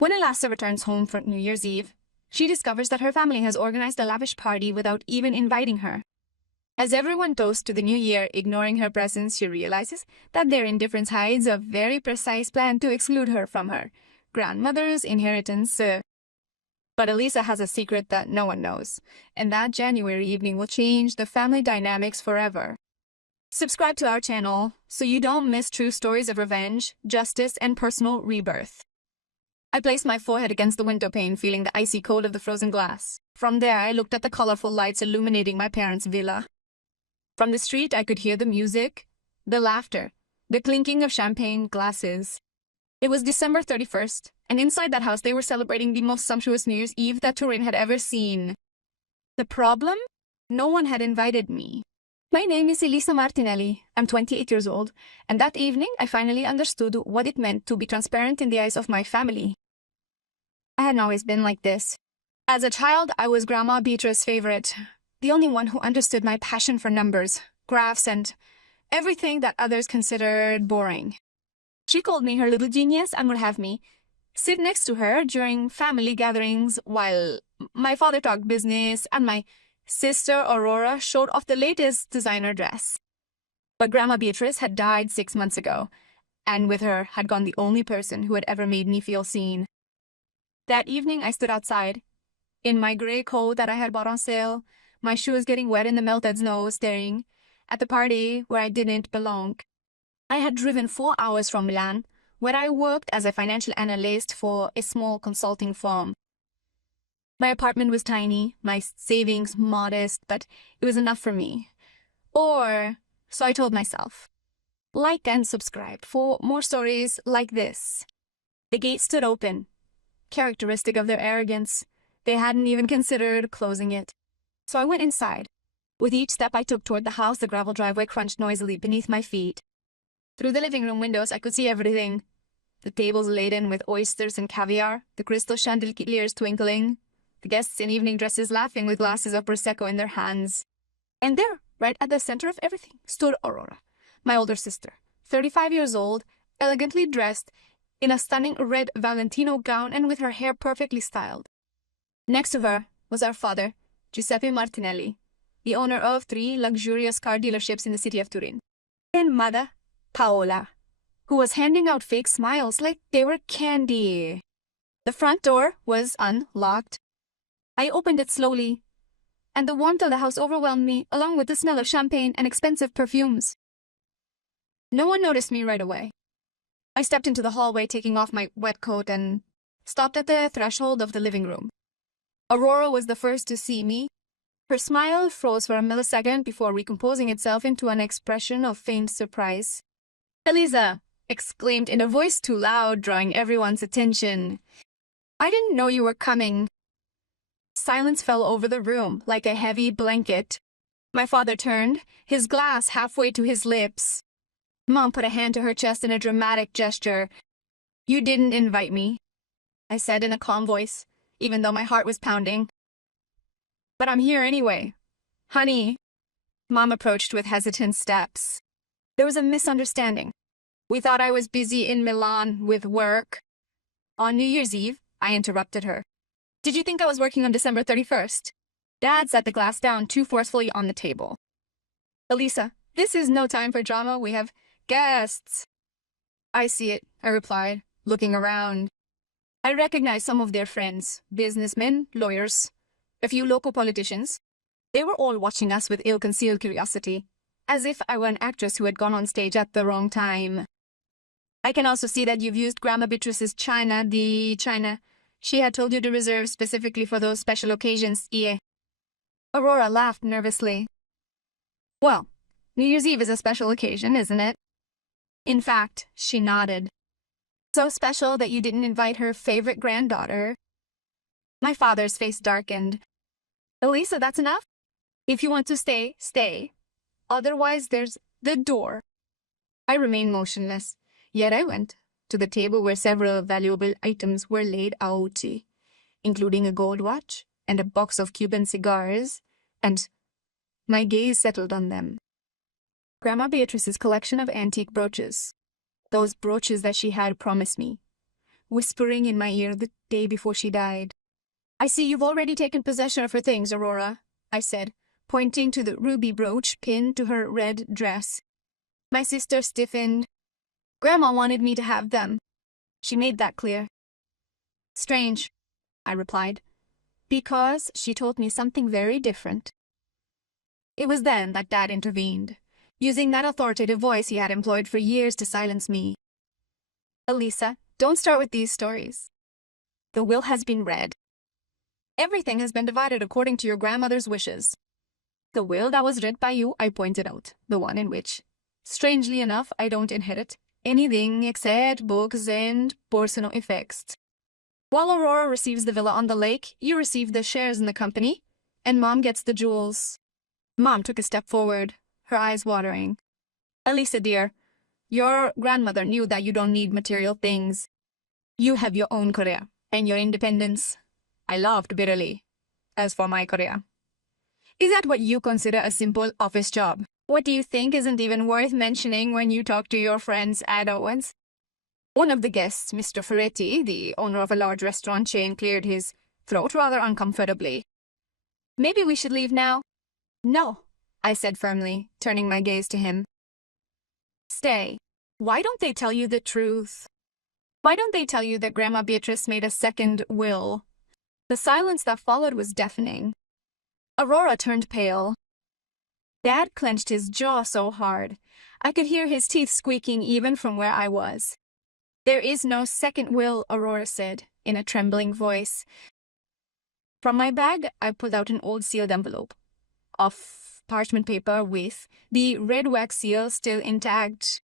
When Elisa returns home for New Year's Eve, she discovers that her family has organized a lavish party without even inviting her. As everyone toasts to the new year, ignoring her presence, she realizes that their indifference hides a very precise plan to exclude her from her grandmother's inheritance. But Elisa has a secret that no one knows, and that January evening will change the family dynamics forever. Subscribe to our channel so you don't miss true stories of revenge, justice, and personal rebirth. I placed my forehead against the window pane, feeling the icy cold of the frozen glass. From there, I looked at the colorful lights illuminating my parents' villa. From the street, I could hear the music, the laughter, the clinking of champagne glasses. It was December 31st, and inside that house they were celebrating the most sumptuous New Year's Eve that Turin had ever seen. The problem? No one had invited me. My name is Elisa Martinelli. I'm 28 years old, and that evening I finally understood what it meant to be transparent in the eyes of my family. I hadn't always been like this. As a child, I was Grandma Beatrice's favorite, the only one who understood my passion for numbers, graphs, and everything that others considered boring. She called me her little genius and would have me sit next to her during family gatherings while my father talked business and my sister Aurora showed off the latest designer dress. But Grandma Beatrice had died 6 months ago, and with her had gone the only person who had ever made me feel seen. That evening I stood outside, in my gray coat that I had bought on sale, my shoes getting wet in the melted snow, staring at the party where I didn't belong. I had driven 4 hours from Milan, where I worked as a financial analyst for a small consulting firm. My apartment was tiny, my savings modest, but it was enough for me. Or so I told myself. Like and subscribe for more stories like this. The gate stood open. Characteristic of their arrogance, they hadn't even considered closing it. So I went inside. With each step I took toward the house, the gravel driveway crunched noisily beneath my feet. Through the living room windows, I could see everything. The tables laden with oysters and caviar, the crystal chandeliers twinkling, the guests in evening dresses laughing with glasses of Prosecco in their hands. And there, right at the center of everything, stood Aurora, my older sister, 35 years old, elegantly dressed in a stunning red Valentino gown and with her hair perfectly styled. Next to her was our father, Giuseppe Martinelli, the owner of 3 luxurious car dealerships in the city of Turin, and mother, Paola, who was handing out fake smiles like they were candy. The front door was unlocked. I opened it slowly, and the warmth of the house overwhelmed me, along with the smell of champagne and expensive perfumes. No one noticed me right away. I stepped into the hallway, taking off my wet coat, and stopped at the threshold of the living room. Aurora was the first to see me. Her smile froze for a millisecond before recomposing itself into an expression of faint surprise. "Elisa!" exclaimed in a voice too loud, drawing everyone's attention. "I didn't know you were coming." Silence fell over the room like a heavy blanket. My father turned, his glass halfway to his lips. Mom put a hand to her chest in a dramatic gesture. "You didn't invite me," I said in a calm voice, even though my heart was pounding. "But I'm here anyway. Honey." Mom approached with hesitant steps. There was a misunderstanding. We thought I was busy in Milan with work. On New Year's Eve, I interrupted her. "Did you think I was working on December 31st? Dad set the glass down too forcefully on the table. "Elisa, this is no time for drama. We have guests." "I see it," I replied, looking around. I recognized some of their friends, businessmen, lawyers, a few local politicians. They were all watching us with ill-concealed curiosity, as if I were an actress who had gone on stage at the wrong time. "I can also see that you've used Grandma Beatrice's china, the china she had told you to reserve specifically for those special occasions, yeah." Aurora laughed nervously. "Well, New Year's Eve is a special occasion, isn't it?" "In fact," she nodded. "So special that you didn't invite her favorite granddaughter." My father's face darkened. "Elisa, that's enough? If you want to stay, stay. Otherwise, there's the door." I remained motionless, yet I went to the table where several valuable items were laid out, including a gold watch and a box of Cuban cigars, and my gaze settled on them. Grandma Beatrice's collection of antique brooches. Those brooches that she had promised me. whispering in my ear the day before she died. "I see you've already taken possession of her things, Aurora," I said, pointing to the ruby brooch pinned to her red dress. My sister stiffened. "Grandma wanted me to have them. She made that clear." "Strange," I replied, "because she told me something very different." It was then that Dad intervened, using that authoritative voice he had employed for years to silence me. "Elisa, don't start with these stories. The will has been read. Everything has been divided according to your grandmother's wishes." "The will that was read by you," I pointed out, "the one in which, strangely enough, I don't inherit anything except books and personal effects. While Aurora receives the villa on the lake, you receive the shares in the company, and Mom gets the jewels." Mom took a step forward, her eyes watering. "Elisa, dear, your grandmother knew that you don't need material things. You have your own career and your independence. I laughed bitterly. As for my career, is that what you consider a simple office job? What do you think isn't even worth mentioning when you talk to your friends at Owen's?" One of the guests, Mr. Ferretti, the owner of a large restaurant chain, cleared his throat rather uncomfortably. "Maybe we should leave now?" "No," I said firmly, turning my gaze to him. "Stay. Why don't they tell you the truth? Why don't they tell you that Grandma Beatrice made a second will?" The silence that followed was deafening. Aurora turned pale. Dad clenched his jaw so hard, I could hear his teeth squeaking even from where I was. "There is no second will," Aurora said, in a trembling voice. From my bag, I pulled out an old sealed envelope of parchment paper with the red wax seal still intact.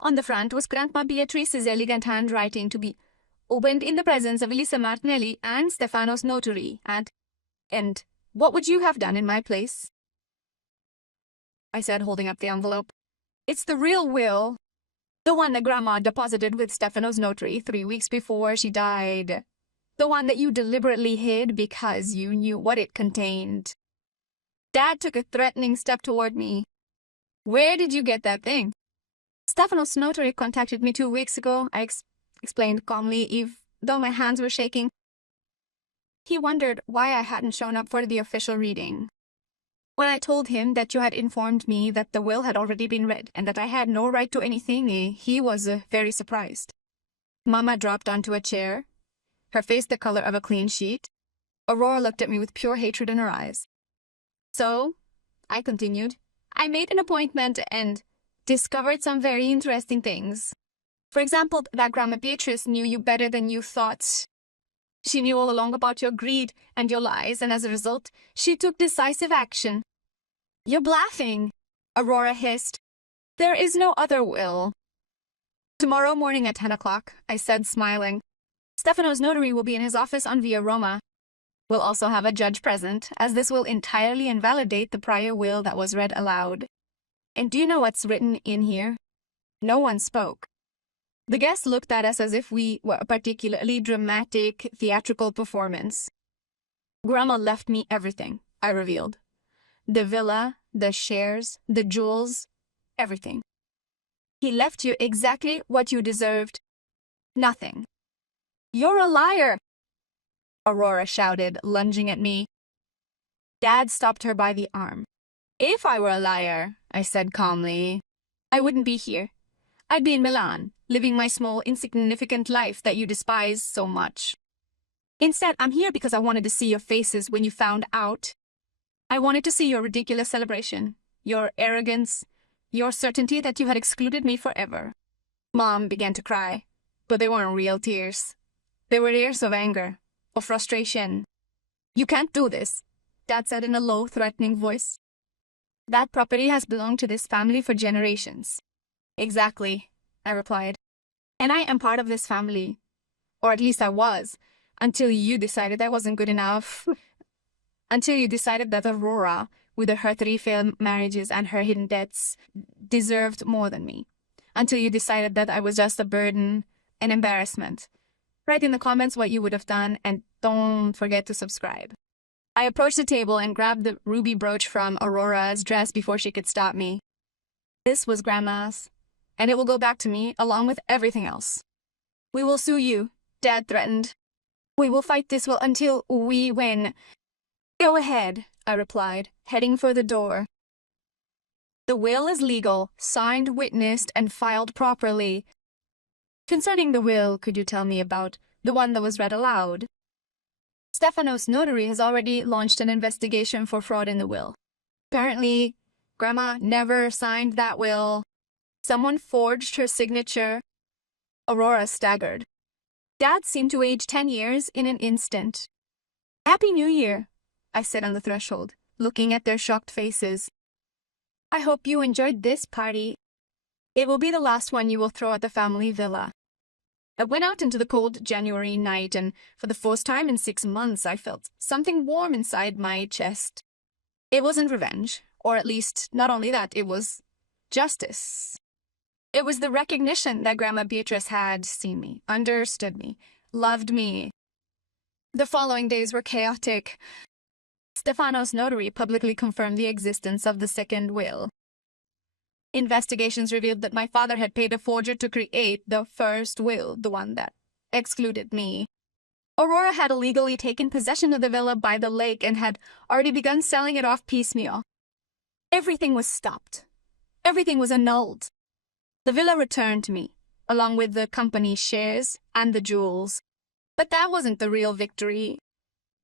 On the front was Grandma Beatrice's elegant handwriting to be opened in the presence of Elisa Martinelli and Stefano's notary, and what would you have done in my place?" I said, holding up the envelope. "It's the real will. The one that Grandma deposited with Stefano's notary 3 weeks before she died. The one that you deliberately hid because you knew what it contained." Dad took a threatening step toward me. "Where did you get that thing?" "Stefano's notary contacted me 2 weeks ago," I explained calmly, though my hands were shaking. "He wondered why I hadn't shown up for the official reading. When I told him that you had informed me that the will had already been read and that I had no right to anything, he was very surprised." Mama dropped onto a chair, her face the color of a clean sheet. Aurora looked at me with pure hatred in her eyes. "So," I continued, "I made an appointment and discovered some very interesting things. For example, that Grandma Beatrice knew you better than you thought. She knew all along about your greed and your lies, and as a result, she took decisive action." "You're bluffing," Aurora hissed. "There is no other will." "Tomorrow morning at 10 o'clock, I said, smiling. "Stefano's notary will be in his office on Via Roma. We'll also have a judge present, as this will entirely invalidate the prior will that was read aloud. And do you know what's written in here?" No one spoke. The guests looked at us as if we were a particularly dramatic, theatrical performance. "Grandma left me everything," I revealed. "The villa, the shares, the jewels, everything. He left you exactly what you deserved. Nothing." "You're a liar!" Aurora shouted, lunging at me. Dad stopped her by the arm. "If I were a liar," I said calmly, "I wouldn't be here. I'd be in Milan, living my small, insignificant life that you despise so much. Instead, I'm here because I wanted to see your faces when you found out. I wanted to see your ridiculous celebration, your arrogance, your certainty that you had excluded me forever." Mom began to cry, but they weren't real tears. They were tears of anger, of frustration. "You can't do this," Dad said in a low, threatening voice. "That property has belonged to this family for generations." "Exactly," I replied. "And I am part of this family. Or at least I was, until you decided I wasn't good enough. Until you decided that Aurora, with her 3 failed marriages and her hidden debts, deserved more than me. Until you decided that I was just a burden, an embarrassment. Write in the comments what you would have done, and don't forget to subscribe." I approached the table and grabbed the ruby brooch from Aurora's dress before she could stop me. "This was Grandma's, and it will go back to me along with everything else. We will sue you, Dad threatened. We will fight this will until we win. Go ahead, I replied, heading for the door. The will is legal, signed, witnessed, and filed properly. Concerning the will, could you tell me about the one that was read aloud? Stefano's notary has already launched an investigation for fraud in the will. Apparently, Grandma never signed that will. Someone forged her signature. Aurora staggered. Dad seemed to age 10 years in an instant. Happy New Year, I said on the threshold, looking at their shocked faces. I hope you enjoyed this party. It will be the last one you will throw at the family villa. I went out into the cold January night, and for the first time in 6 months, I felt something warm inside my chest. It wasn't revenge, or at least not only that, it was justice. It was the recognition that Grandma Beatrice had seen me, understood me, loved me. The following days were chaotic. Stefano's notary publicly confirmed the existence of the second will. Investigations revealed that my father had paid a forger to create the first will, the one that excluded me. Aurora had illegally taken possession of the villa by the lake and had already begun selling it off piecemeal. Everything was stopped. Everything was annulled. The villa returned to me, along with the company's shares and the jewels. But that wasn't the real victory.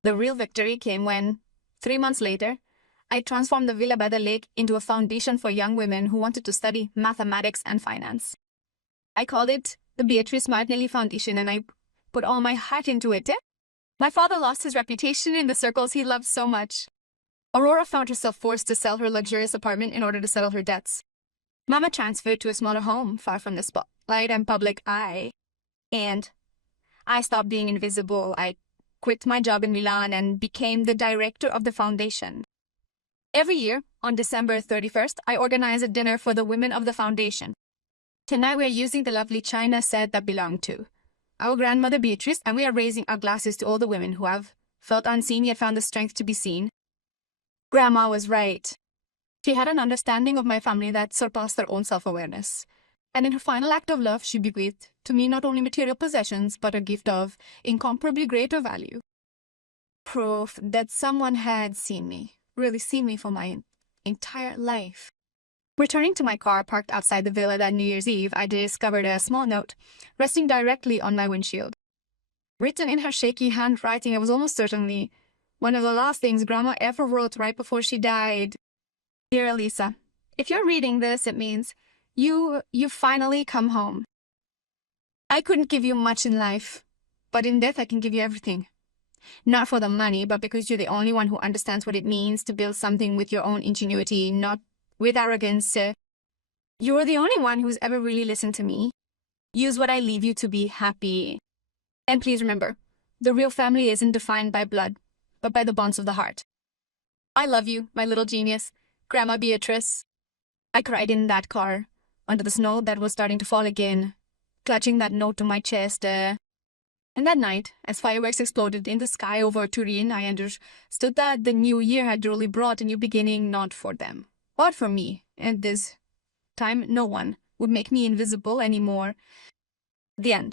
The real victory came when, 3 months later, I transformed the villa by the lake into a foundation for young women who wanted to study mathematics and finance. I called it the Beatrice Martinelli Foundation, and I put all my heart into it. My father lost his reputation in the circles he loved so much. Aurora found herself forced to sell her luxurious apartment in order to settle her debts. Mama transferred to a smaller home, far from the spotlight and public eye. And I stopped being invisible. I quit my job in Milan and became the director of the foundation. Every year, on December 31st, I organize a dinner for the women of the foundation. Tonight we are using the lovely china set that belonged to our grandmother Beatrice, and we are raising our glasses to all the women who have felt unseen yet found the strength to be seen. Grandma was right. She had an understanding of my family that surpassed their own self-awareness. And in her final act of love, she bequeathed to me not only material possessions, but a gift of incomparably greater value. Proof that someone had seen me, really seen me for my entire life. Returning to my car parked outside the villa that New Year's Eve, I discovered a small note resting directly on my windshield. Written in her shaky handwriting, it was almost certainly one of the last things Grandma ever wrote right before she died. Dear Elisa, if you're reading this, it means you finally come home. I couldn't give you much in life, but in death I can give you everything. Not for the money, but because you're the only one who understands what it means to build something with your own ingenuity, not with arrogance. You're the only one who's ever really listened to me. Use what I leave you to be happy. And please remember, the real family isn't defined by blood, but by the bonds of the heart. I love you, my little genius, Grandma Beatrice. I cried in that car, under the snow that was starting to fall again, clutching that note to my chest. And that night, as fireworks exploded in the sky over Turin, I understood that the new year had truly brought a new beginning, not for them, but for me. And this time, no one would make me invisible anymore. The end.